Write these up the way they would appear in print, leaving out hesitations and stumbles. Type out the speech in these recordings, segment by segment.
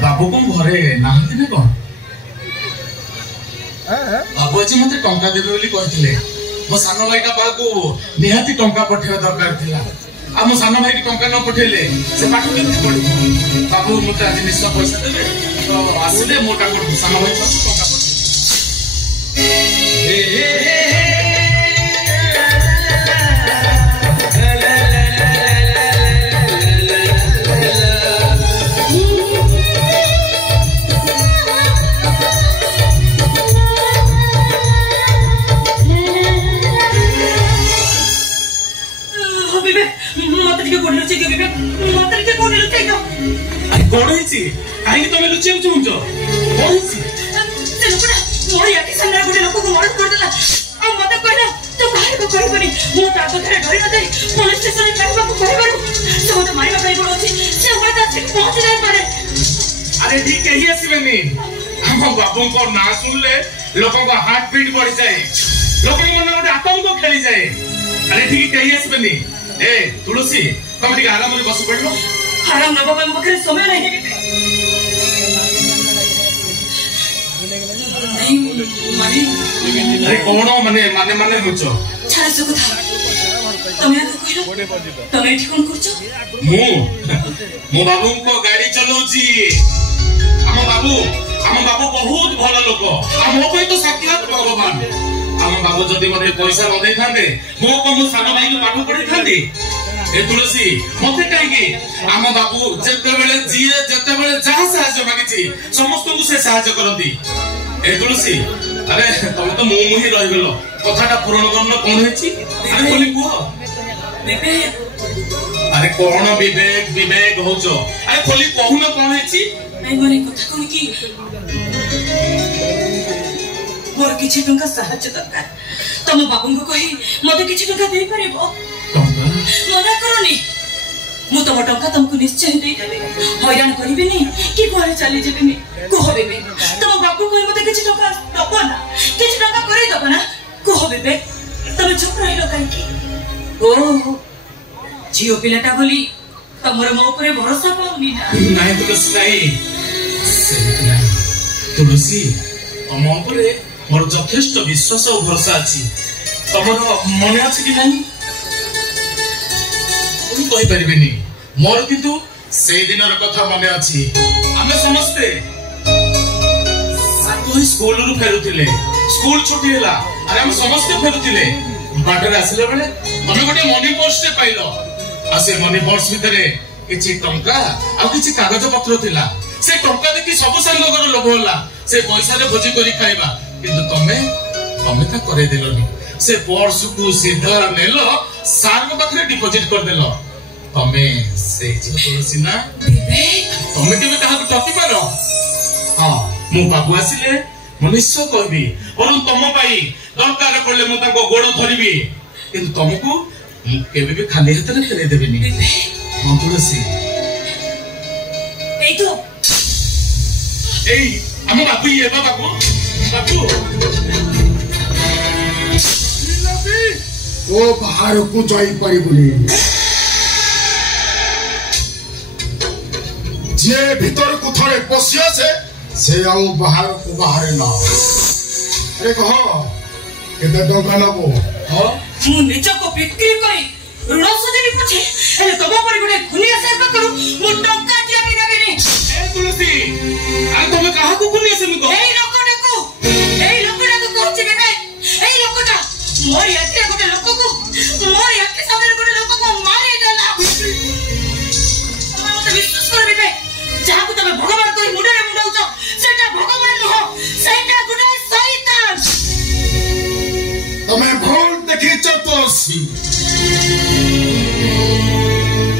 बाबू कौन घरे नहांती ना कौन बाबू आज मत टंका देवे बोली कहथिले मो सानो भाई का पाको निहाती टंका पठेवा दरकार थिला आ मो सानो भाई की टंका न पठेले से पाठ केमति पढिबो बाबू मते आज निश्चय पैसा देबे तो आसिले मोटा को सानो भाई को टंका पठे कौन है कहीं तुम लुचे चाहूच कौन मोर याटी सामने गोटे लोक को मर्डर कर देला आ मते कहला तो बाहर को करबनी मो ता कथरे डरि न दे पुलिस स्टेशन में कहबा को कहबारू से मते मारिबा पई पड़ोछि से होय ता से पहुंच जाय पारे अरे ठीक है ये सिबेनी हम बाबू को ना सुनले लोगों का हार्ट बीट बढ़ जाए लोगों के मन में आतंक खेली जाए अरे ठीक है ये सिबेनी ए तुलसी तुम ठीक आराम से बस पड़लो आराम न बाबा मखरे समय नहीं माने अरे कोन माने माने माने होचो छाड़ से कथा तमे आके कहलो तमे ठीक कोन करछो मो बाबू को गाड़ी चलाउची हम बाबू बहुत भलो लोक हम कोई तो साक्षात भगवान हम बाबू जदी मते पैसा न दे थांदे मो को मो सानो भाई को पाठ पढी थांदे ए तुलसी मते काई के हम बाबू जते बेले जिए जते बेले जहां सहायता मागिची समस्त को से सहायता करंती ए तुलसी अरे तुम तो मुंह मुही रह गेलो कथाटा पूर्ण करन कोन हेची अरे बोली को विवेक अरे कोन विवेक विवेक होचो अरे खोली कहू न कोन हेची नहीं माने कथा कोन की मोर किछि टंका सहायता दरकार तुम बाबू को कहि मते किछि टंका दे परबो टंका मना करनी मु तुम टंका तुमको निश्चय दे देबे हैरान करिबे नहीं कि घरे चली जेबे नहीं कहबे बे तुम बाबू को मते किछि टंका दबो ना किछि टंका करे दबो ना कहबे बे तुम चुप रहिलो काई की ओहो जियो पिलाटा बोली तमर मो ऊपर भरोसा पाउनी ना नहीं तुलसी नहीं तुलसी तुम ऊपर मोर यथेष्ट विश्वास और भरोसा अछि तमर मन अछि कि नहीं कहि परिबेनी मोर किंतु से दिनर कथा मने अछि हमें समझते सातो स्कूल रु फेरुतिले स्कूल छुट्टी हैला अरे हम समस्त फेरुतिले बाटर आसिले बेले तमे गोटे मनी पर्स से पाइलो आ से मनी पर्स भितरे किछि टंका आ किछि कागज पत्र थिला से टंका देखि सब संग कर लोभ होला से पैसा रे भोजी करी खाइबा किंतु तमे ता करे देलोनी से पर्स को सीधा नेलो सार को पाखरे डिपॉजिट कर देलो तमे से जे तुलसी ना तमे केबे ताहा को टकी पारो हां मु बाबू आसिले मनुष्य कहबी और तम पाई दरकार पड़ले मु ताको गोड़ धरिबी किंतु तुमको केबे भी खाली हाथ रे फेले देबेनी हां तुलसी ए तो ए हम बाबू ये बाबू ओ बाहर को जाई परिबुनी जे भीतर को थरे पसिया से आउ बाहर को बाहर ना अरे कहो केते टंका लबो हां मु निज को बिक्री करी ऋण सुझी पछे एले तबो पर गुडे खुनिया सेवा करू मु टंका दिया बिना बिनी ए तुलसी आ तमे काहा को खुनिया से मु ए लोकटा को कहछि बेबे ए लोकटा मोर याते गुडे लोक को मोर याते सामने गुडे लोक को मारे देला तमे मते विश्वास कर बेबे जहा को तमे भगवान कोई मुंडे रे मुंडाउछ सेटा भगवान न हो सेटा गुडे शैतान तमे भूल देखिछ तुलसी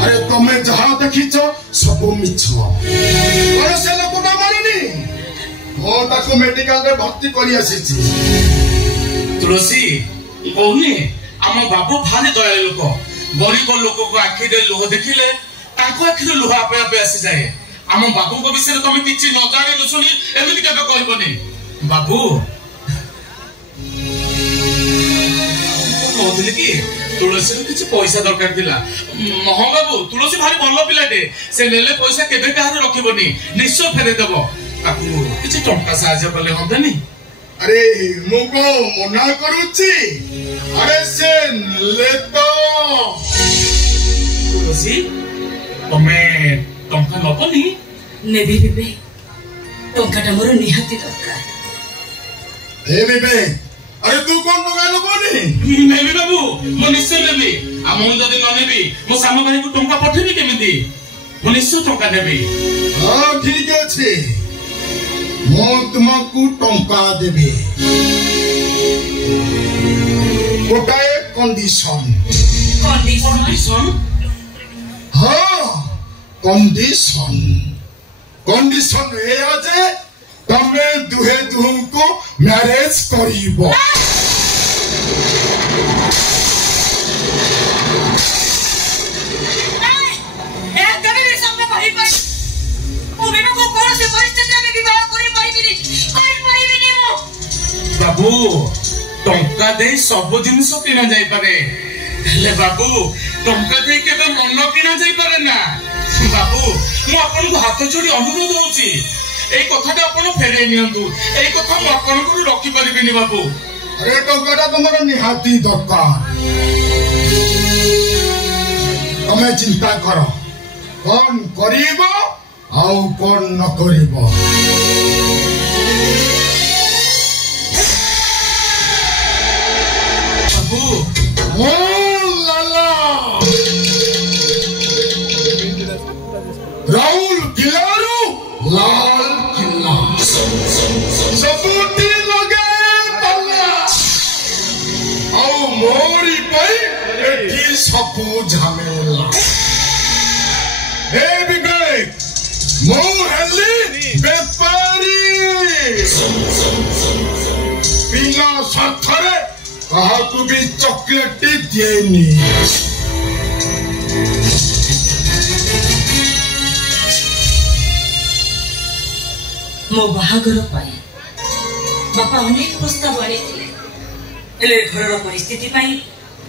अरे तमे जहा देखिछ सब मिछ कोन से लोक ना माननी ओ ताको मेडिकल रे भर्ती करी आसीची तुलसी कोनी हम बाबू भारी दयालु लोक गरीब लोक को आखि दे लोह देखिले ताको आखि दे लोह आपे आपे आसी जाए हम बाबू को विषय तुम किछि न जाने न सुनी एमिति केबे कहबनी बाबू कहूली कि तुलसी को किसी पैसा दरकार थिला। हाँ बाबू तुलसी भारी भल पिलाटे से नेले पैसा केबे कहार रखिबनी निश्चय फेरे देबो आपको किसी टंका साहाय्य कले हंतनी। अरे मुको मना करूची अरे से ले तो तुलसी तमें टंका नबनी नेबी बिबे टंकाटा मोर निहाती दरकार। ए बिबे अरे तू कौन टंका नबनी नेबी बाबू मो निश्चय नेबी आ मो जदी न नेबी मो साम भाई को टंका पठेबी केमिति मो निश्चय टंका नेबी। हां ठीक अछि मो तुमको टंका देबी गोटाए कंडीशन। कंडीशन हाँ कंडीशन कंडीशन ए आजे तमे दुहे दुहु को मैरिज करिबो। ए कभी भी सामने भाई पर ओ बिना को कौन से परिस्थिति में विवाह करि परिबिनी मो। बाबू टंका दे सब जिनिस किना जाई पारे ले बाबू टंका दे केबे मन किना जाई पारे ना। बाबू मु आपन को हाथ जोड़ी अनुरोध होउची এই কথাটা আপন ফেরাই নিয়ন্তু এই কথা মু আপন করে রখি পারিবিনি বাবু। अरे टंकाटा तुमर निहाती दरकार तमे चिंता करो कौन करिबो आउ कौन न करिबो। बाबू ओ लाला राहुल गिलारू लाल किला सबूती लगे तल्ला आओ मोरी पई एठी सबू झमेला। हे विवेक मो हेली बेपारी बिना साथरे काहाकू भी चॉकलेट दिएनी। मो बाहागर पाई बापा अनेक प्रस्ताव आनीथिले हेले घरर परिस्थिति पाई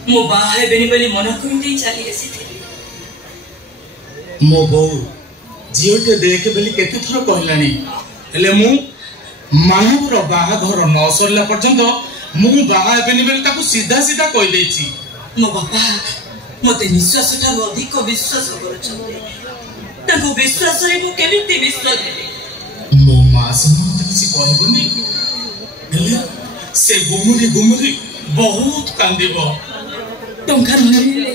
मो बाहा हेबेनी बोली मन करि देई चली आसीथिले। मो बो झीटे देख बोली केते थर कहलानी हेले मु मानवर बाहाघर न सरला पर्यंत मु बाहा हेबेनी बोली ताको सीधा सीधा कहि देछि। मो बापा मते निश्वास ठार अधिक विश्वास करछन्ते ताको विश्वास रे मु केमिति विश्वास देबी। मो मां समझ किसी कहबनी हेले से गुमुरी गुमुरी बहुत कांदिबो। टंका नहिले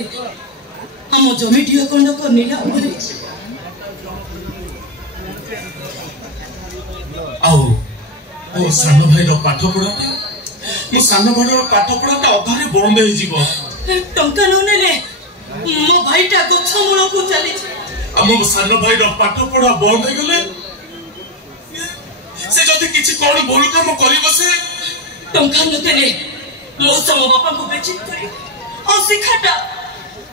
हम जमी ढिया कंड को नीला बोली आओ ओ सानो भाई रो पाठ पढ़ा मो सानो भाई रो पाठ पढ़ाटा अधारे बंद हे जीवो। टंका ननेले मो भाईटा गछ मूल को चली मो सानो भाई रो पाठ पढ़ा बंद हे गले से जदी किछि कोन भूल काम करी बसे टंका नतेले मो सम बापा को बेचित करी और सिखाटा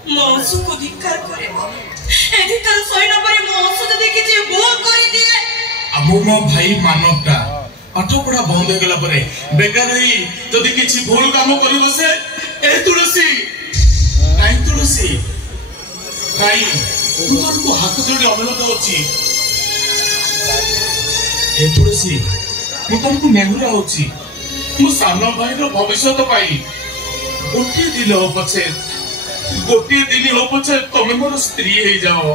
मो सुको धिक्कार करे ए धिक्कार सहिना परे मो औषध दे किछि भूल करी दिए। मो मो भाई मानवटा पाठ पढ़ा बंद हे गला परे बेकार ही जदी किछि भूल काम करी बसे ए तुलसी नाइ तुलसी नाइ तू को हाथ जोड़ी अनुरोध होची ए तुलसी मु तुमको नेहुरा होची मु सानो भाई रो भविष्यत पाई गोटे दिन हो पछे तुम मोर स्त्री हे जाओ।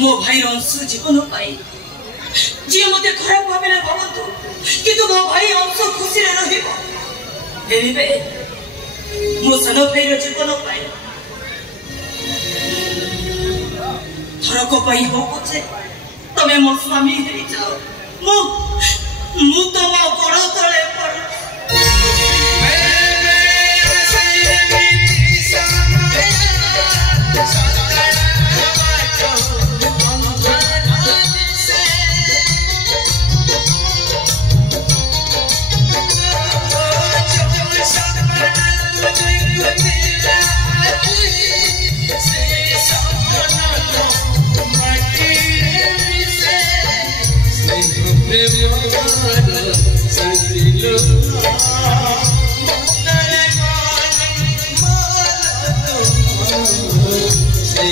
मो भाई अंश जीवन पाई जी मते खराब भाबे ना बाबू किंतु मो भाई अंश खुशी रे रहिबो हेबे मो सानो भाई रो जीवन पाई थरक पाई हो पछे तमे मो स्वामी हेरि जाओ मु तो मो गोड़ तळे पड़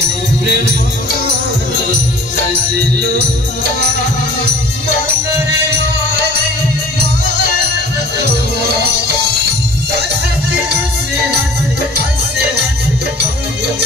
प्रेम सजलो